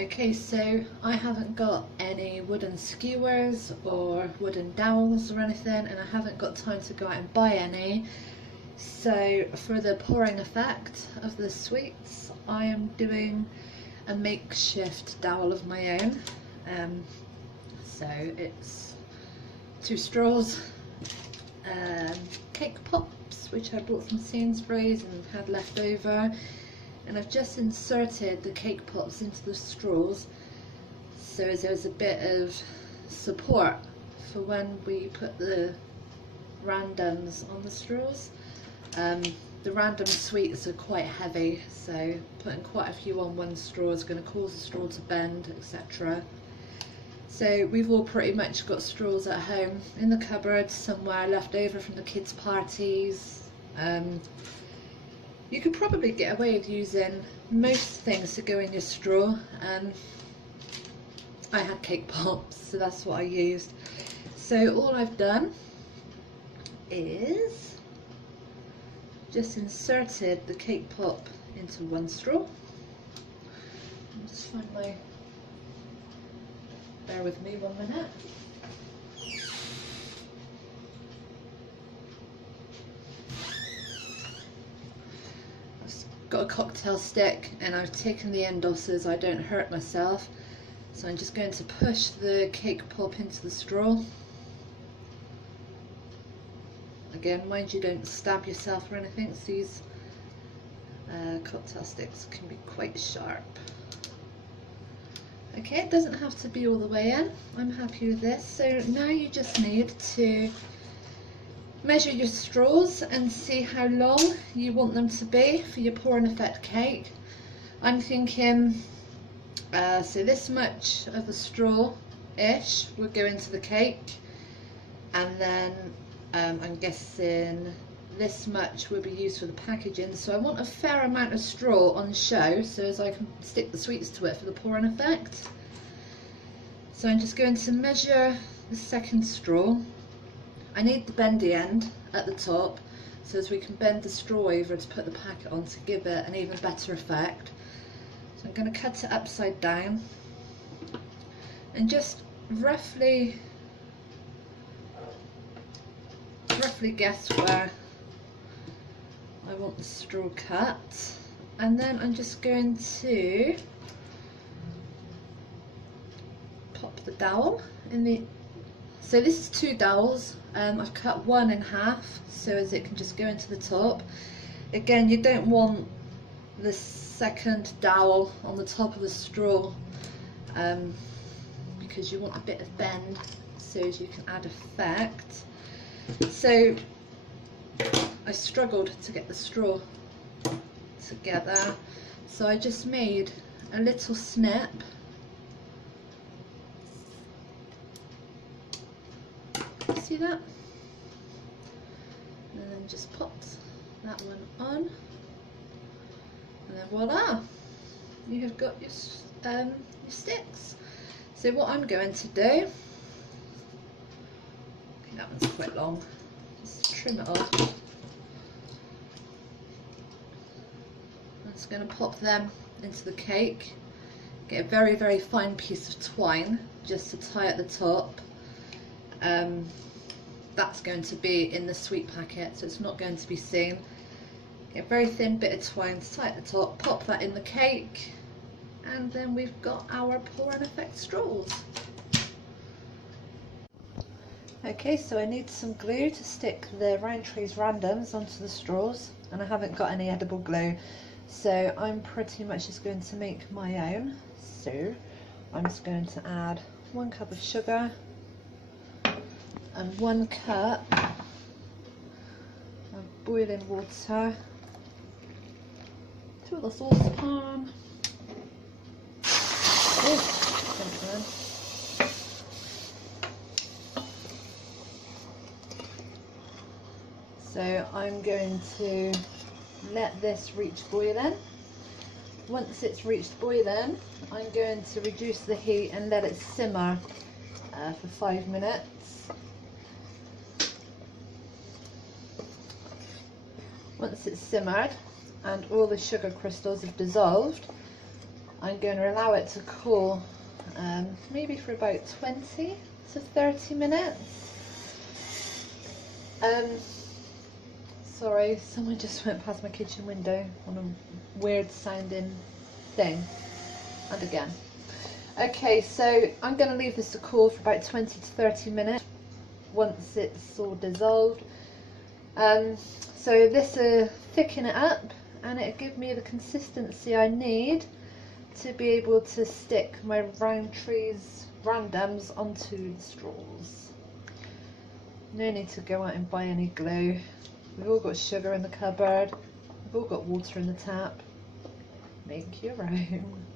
Okay, so I haven't got any wooden skewers or wooden dowels or anything, and I haven't got time to go out and buy any. So for the pouring effect of the sweets, I am doing a makeshift dowel of my own. So it's 2 straws, cake pops which I bought from Sainsbury's and had left over, and I've just inserted the cake pops into the straws so as there's a bit of support for when we put the randoms on the straws. The random sweets are quite heavy, so putting quite a few on one straw is going to cause the straw to bend, etc. So we've all pretty much got straws at home in the cupboard somewhere left over from the kids' parties. You could probably get away with using most things to go in your straw. I had cake pops, so that's what I used. So all I've done is just inserted the cake pop into one straw. I'll just find my, bear with me 1 minute. I've got a cocktail stick and I've taken the end off so as I don't hurt myself. So I'm just going to push the cake pop into the straw. Again, mind you don't stab yourself or anything, so these cocktail sticks can be quite sharp. Okay, it doesn't have to be all the way in. I'm happy with this. So now you just need to measure your straws and see how long you want them to be for your pouring effect cake. I'm thinking, so this much of a straw-ish would go into the cake, and then I'm guessing this much will be used for the packaging. So I want a fair amount of straw on show so as I can stick the sweets to it for the pouring effect. So I'm just going to measure the second straw. I need the bendy end at the top so as we can bend the straw over to put the packet on to give it an even better effect. So I'm going to cut it upside down and just roughly guess where I want the straw cut, and then I'm just going to pop the dowel in the, so this is 2 dowels. I've cut one in half so as it can just go into the top. Again, you don't want the second dowel on the top of the straw because you want a bit of bend so as you can add effect. So I struggled to get the straw together, so I just made a little snip. See that? And then just popped that one on, and then voila, you have got your sticks. So what I'm going to do, okay, that one's quite long, just trim it off. I'm just going to pop them into the cake, get a very, very fine piece of twine just to tie at the top. That's going to be in the sweet packet, so it's not going to be seen. Get a very thin bit of twine to tie at the top, pop that in the cake, and then we've got our pouring effect straws. Okay, so I need some glue to stick the Rowntrees randoms onto the straws, and I haven't got any edible glue, so I'm pretty much just going to make my own. So I'm just going to add 1 cup of sugar and 1 cup of boiling water to the saucepan. So I'm going to let this reach boiling. Once it's reached boiling, I'm going to reduce the heat and let it simmer for 5 minutes. Once it's simmered and all the sugar crystals have dissolved, I'm going to allow it to cool maybe for about 20 to 30 minutes. Sorry, someone just went past my kitchen window on a weird sounding thing. And again. Okay, so I'm going to leave this to cool for about 20 to 30 minutes once it's all dissolved. So this will thicken it up and it'll give me the consistency I need to be able to stick my Rowntrees randoms onto the straws. No need to go out and buy any glue. We've all got sugar in the cupboard. We've all got water in the tap. Make your own.